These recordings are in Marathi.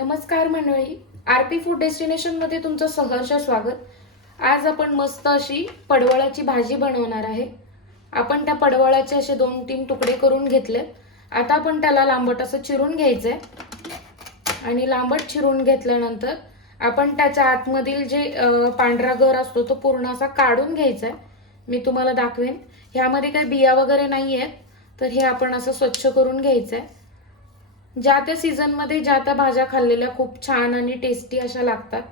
नमस्कार मंडळी. आर पी फूड डेस्टिनेशनमध्ये तुमचं सहर्ष स्वागत. आज आपण मस्त अशी पडवळाची भाजी बनवणार आहे. आपण त्या पडवळाचे असे दोन तीन तुकडे करून घेतले. आता आपण त्याला लांबट असं चिरून घ्यायचं आहे आणि लांबट चिरून घेतल्यानंतर आपण त्याच्या आतमधील जे पांढरा घर असतो तो पूर्ण असा काढून घ्यायचा आहे मी तुम्हाला दाखवेन. ह्यामध्ये काही बिया वगैरे नाही आहेत तर हे आपण असं स्वच्छ करून घ्यायचं आहे ज्या त्या सीझनमध्ये ज्या त्या भाज्या खाल्लेल्या खूप छान आणि टेस्टी अशा लागतात.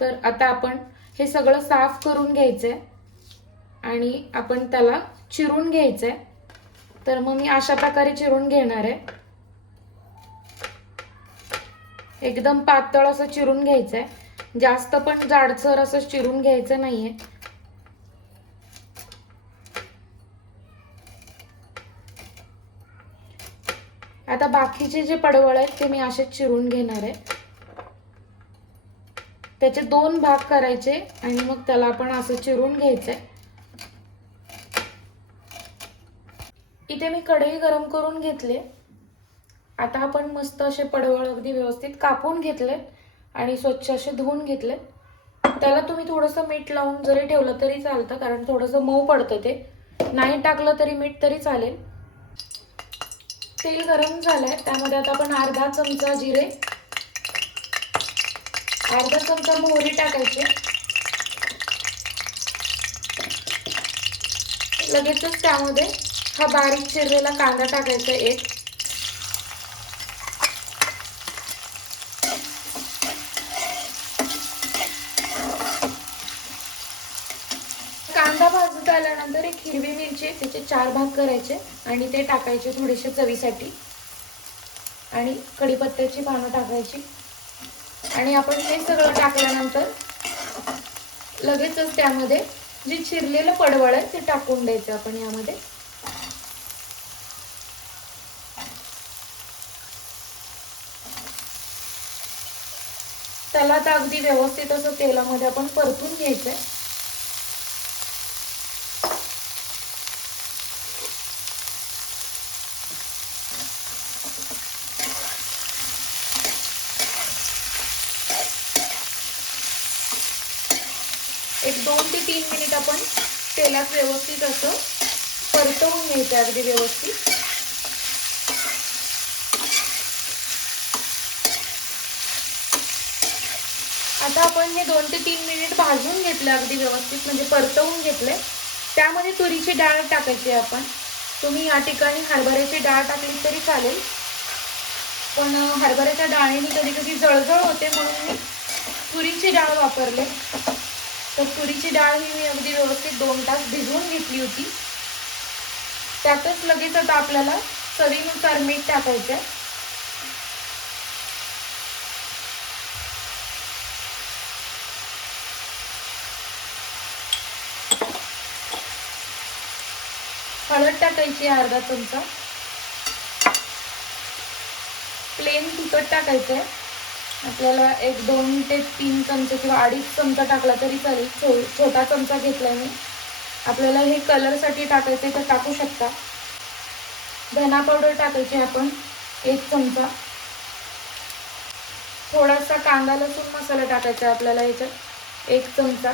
तर आता आपण हे सगळं साफ करून घ्यायचंय आणि आपण त्याला चिरून घ्यायचंय. तर मग मी अशा प्रकारे चिरून घेणार आहे. एकदम पातळ असं चिरून घ्यायचं आहे जास्त पण जाडसर असं चिरून घ्यायचं नाहीये. आता बाकीचे जे पडवळ आहेत ते मी असे चिरून घेणार आहे. त्याचे दोन भाग करायचे आणि मग त्याला आपण असं चिरून घ्यायचंय. इथे मी कढई गरम करून घेतले. आता आपण मस्त असे पडवळ अगदी व्यवस्थित कापून घेतले आणि स्वच्छ असे धुवून घेतले. त्याला तुम्ही थोडंसं मीठ लावून जरी ठेवलं तरी चालतं कारण थोडंसं मऊ पडतं ते. नाही टाकलं तरी मीठ तरी चालेल. तेल गरम झालंय. त्यामध्ये आता आपण अर्धा चमचा जिरे अर्धा चमचा मोहरी टाकायची. लगेचच त्यामध्ये हा बारीक चिरलेला कांदा टाकायचा एक. कांदा भाजून आल्यानंतर एक हिरवी मिरची त्याचे चार भाग करायचे आणि ते टाकायचे थोडेसे चवीसाठी. आणि कढीपत्त्याची पानं टाकायची. आणि आपण हे सगळं टाकल्यानंतर लगेचच त्यामध्ये जे चिरलेलं पडवळ आहे ते टाकून द्यायचं आपण यामध्ये. त्याला तर अगदी व्यवस्थित असं तेलामध्ये आपण परतून घ्यायचं आहे दोन ते तीन मिनिट आपण तेलात व्यवस्थित असं परतवून घ्यायचं अगदी व्यवस्थित. आता आपण हे दोन ते तीन मिनिट भाजून घेतलं अगदी व्यवस्थित म्हणजे परतवून घेतले त्यामध्ये तुरीची डाळ टाकायची आपण. तुम्ही या ठिकाणी हरभऱ्याची डाळ टाकली तरी चालेल. पण हरभऱ्याच्या डाळीने कधी कधी जळजळ होते म्हणून मी तुरीची डाळ वापरले. तर तुरीची डाळ ही मी अगदी व्यवस्थित दोन तास भिजवून घेतली होती. त्यातच लगेच आता आपल्याला चवीनुसार मीठ टाकायचं आहे हळद टाकायची आहे अर्धा चमचा. प्लेन तिखट टाकायचं आहे आपल्याला एक दोन ते तीन चमचे किंवा अडीच चमचा टाकला तरी चालेल. छो छोटा चमचा घेतला मी. आपल्याला हे कलरसाठी टाकायचे तर टाकू शकता. धना पावडर टाकायची आपण एक चमचा. थोडासा कांदा लसूण मसाला टाकायचा आहे आपल्याला याच्यात एक चमचा.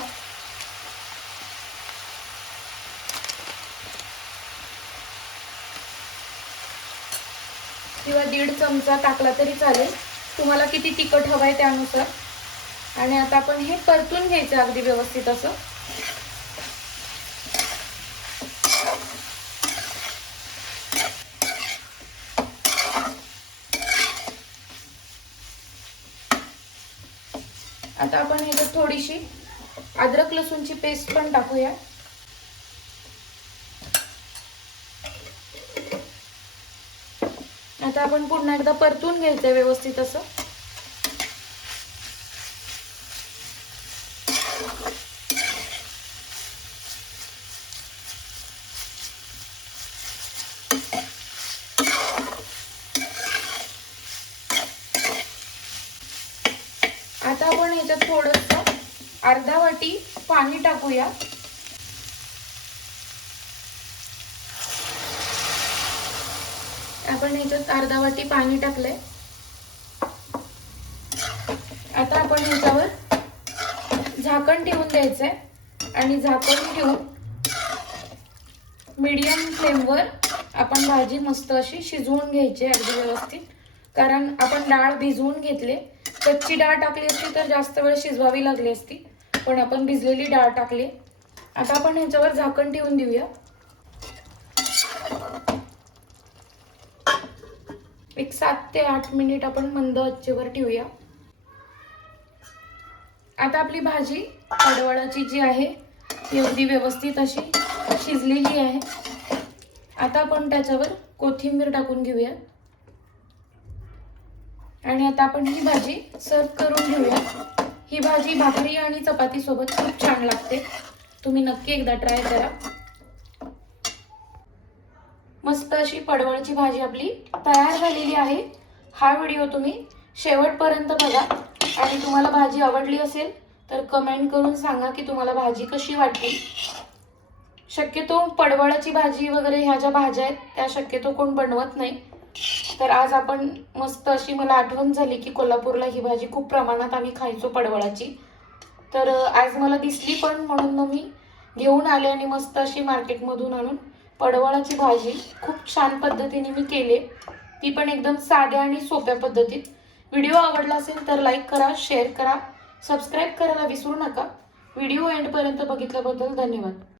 किंवा दीड चमचा टाकला तरी चालेल. तुम्हाला किती तिखट हवं आहे त्यानुसार. आणि आता आपण हे परतून घ्यायचं अगदी व्यवस्थित असं. आता आपण ह्याच्यात थोडीशी अद्रक लसूणची पेस्ट पण टाकूया. आता आपण पुन्हा एकदा परतून घ्यायचंय व्यवस्थित असं. आता आपण ह्याच्यात थोडस अर्धा वाटी पाणी टाकूया. आपण याच्यात अर्धा वाटी पाणी टाकलंय. आता आपण ह्याच्यावर झाकण ठेवून द्यायचंय. आणि झाकण ठेवून मीडियम फ्लेमवर आपण भाजी मस्त अशी शिजवून घ्यायची अगदी व्यवस्थित. कारण आपण डाळ भिजवून घेतले कच्ची डाळ टाकली असती तर जास्त वेळ शिजवावी लागली असती. पण आपण भिजलेली डाळ टाकली. आता आपण ह्याच्यावर झाकण ठेवून देऊया. एक सात ते आठ मिनिट आपण मंद आचेवर ठेवूया. आता आपली भाजी पडवळाची जी आहे ती अगदी व्यवस्थित अशी शिजलेली आहे. आता आपण त्याच्यावर कोथिंबीर टाकून घेऊया. आणि आता आपण ही भाजी सर्व करून घेऊया. ही भाजी भाकरी आणि चपाती सोबत खूप छान लागते. तुम्ही नक्की एकदा ट्राय करा. मस्त अशी पडवळची भाजी आपली तयार झालेली आहे. हा व्हिडिओ तुम्ही शेवटपर्यंत बघा. आणि तुम्हाला भाजी आवडली असेल तर कमेंट करून सांगा की तुम्हाला भाजी कशी वाटली. शक्यतो पडवळाची भाजी वगैरे ह्या ज्या भाज्या आहेत त्या शक्यतो कोण बनवत नाही. तर आज आपण मस्त अशी मला आठवण झाली की कोल्हापूरला ही भाजी खूप प्रमाणात आम्ही खायचो पडवळाची. तर आज मला दिसली पण म्हणून मग मी घेऊन आले आणि मस्त अशी मार्केटमधून आणून पडवळाची भाजी खूप छान पद्धतीने मी केली. ती पण एकदम साध्या आणि सोप्या पद्धतीत. व्हिडिओ आवडला असेल तर लाईक करा शेअर करा सबस्क्राईब करायला विसरू नका. व्हिडिओ एंडपर्यंत बघितल्याबद्दल धन्यवाद.